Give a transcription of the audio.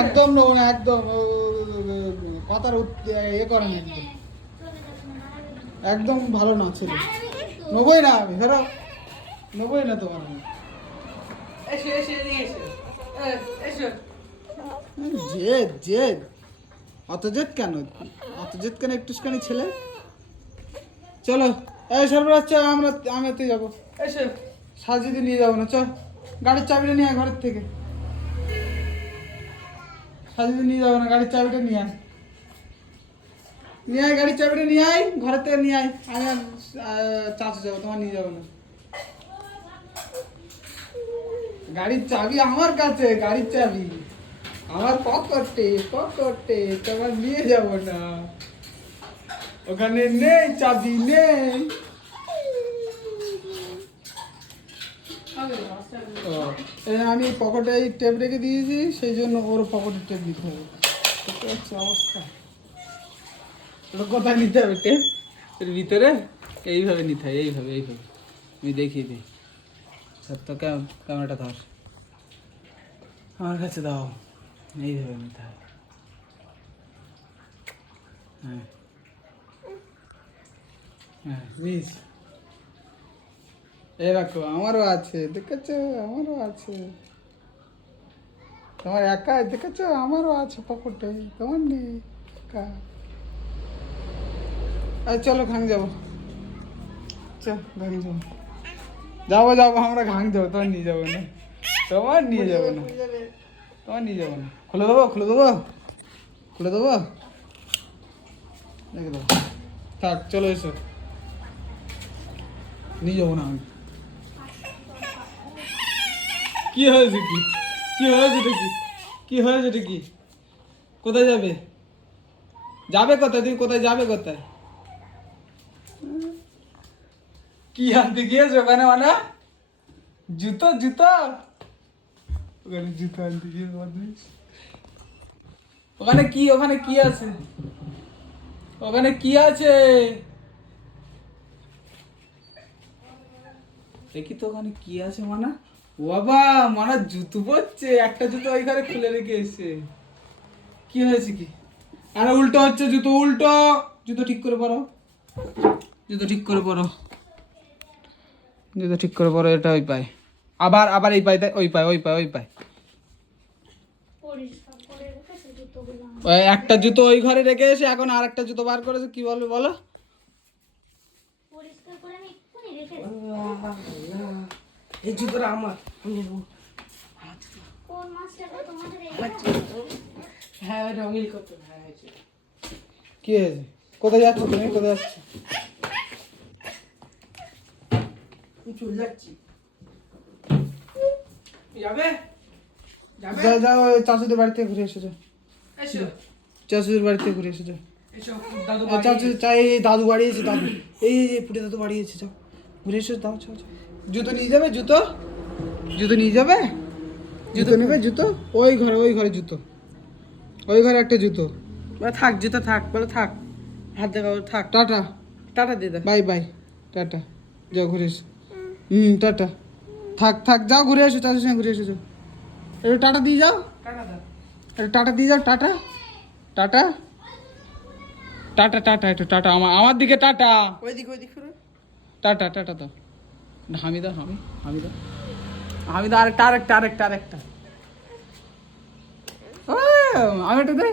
একদম নেবো না, একদম কথার করে না, একদম একদম ভালো না ছেলে, নেবোই না আমি, ধরো নেবোই না তোমার আমি। জেদ জেদ, অত জেদ কেন, অত জেদ কেন একটুখানি ছেলে। চলো এই সর্বরাজ, চল আমি তুই যাবো, সাজিয়ে নিয়ে যাবো না, চল গাড়ির চাবিটা নিয়ে আয় ঘরের থেকে, সাজিয়ে নিয়ে যাবো না, গাড়ির চাবিটা নিয়ে আয়, নিয়ে আয় গাড়ির চাবিটা নিয়ে আয় ঘরের থেকে নিয়ে আয়, আমি আর চাচু যাবো, তোমার নিয়ে যাবো না। গাড়ির চাবি আমার কাছে, গাড়ির চাবি আমার পকেটে, তোমার নিয়ে যাবো না, ওখানে নেই চাবি নেই। আমি পকেটে এই টেপ রেখে দিয়েছি, সেই জন্য ওর পকেটের টেপ নিতে হবে, হচ্ছে অবস্থা। ওটা কোথায় নিতে হবে টেপ, এর ভিতরে এইভাবে নিতে হয়, এইভাবে এইভাবে আমি দেখিয়ে দিই। তো ক্যামেরাটা ধর, আমার কাছে দাও, এইভাবে নিতে হবে। হ্যাঁ হ্যাঁ নিস, এই রাখো, আমারও আছে দেখেছো, আমারও আছে, তোমার একা দেখেছো, আমারও আছে পকেটে, তোমার নেই একা। চলো ঘাং যাবো, চল ঘাং যাবো, যাবো যাবো, আমরা ঘাং যাবো, তোমার নিয়ে যাবো না, তোমার নিয়ে যাবো না, তোমার নিয়ে যাবো না। খুলে দেবো, খুলে দেবো, খুলে দেবো, দেখে দেবো, থাক চলো এসো, নিয়ে যাবো না আমি। কি হয়েছে, কি হয়েছে, এটা কি হয়েছে, এটা কি, কোথায় যাবে, যাবে কোথায়, তুমি কোথায় যাবে, কোথায় কি আনতে গিয়েছো ওখানে, মানে জুতো জুতো, ওখানে জুতো আনতে গিয়েছো, ওখানে কি আছে, ওখানে কি আছে দেখি তো, ওখানে কি আছে, মানে ও বাবা, মানে জুতো পরছে, একটা জুতো ওই ঘরে খুলে রেখে এসে, কি হয়েছে কি, আরে উল্টো হচ্ছে জুতো, উল্টো, জুতো ঠিক করে পরো, জুতো ঠিক করে পরো, জুতো ঠিক করে পরো, এটা ওই পায়, আবার আবার এই পায়, ওই পায়, ওই পায়, ওই পায়, ওই একটা জুতো ওই ঘরে রেখে এসে এখন আর একটা জুতো বার করেছে, কি বলবে বলো, এই জুতোটা আমার, আমি নেবো। হ্যাঁ রঙিল করতে, হ্যাঁ কি হয়েছে, কোথায় যাচ্ছ তুমি, কোথায় যাচ্ছ, চলে যাচ্ছি, যাবে যাও যাও, চাচুদের বাড়ি থেকে ঘুরে এসেছো, এসো চাচুদের বাড়ি থেকে ঘুরে এসেছো, এসো দাদু চাচু চাই, দাদু বাড়িয়েছে, দাদু এই পুটে দাদু বাড়িয়েছে, যাও ঘুরে এসো, দাও চাও, জুতো নিয়ে যাবে, জুতো জুতো নিয়ে যাবে, জুতো নেবে, জুতো ওই ঘরে জুতো, ওই ঘরে একটা জুতো, বলে থাক, জুতো থাক, বলে থাক, হাত দেখাও, থাক, টাটা, টাটা দিয়ে দাও, বাই বাই, টাটা, যাও ঘুরে এসো, টাটা, থাক থাক, যাও ঘুরে এসো, চাচুর সঙ্গে ঘুরে এসো, যাও একটু টাটা দিয়ে যাও, টাটা দাও, একটু টাটা দিয়ে যাও, টাটা টাটা টাটা টাটা, একটু টাটা, আমার দিকে টাটা, ওইদিকে করো, টাটা টাটা দাও, হামিদা হামিদা হামিদা, আরেকটা আমি একটা দে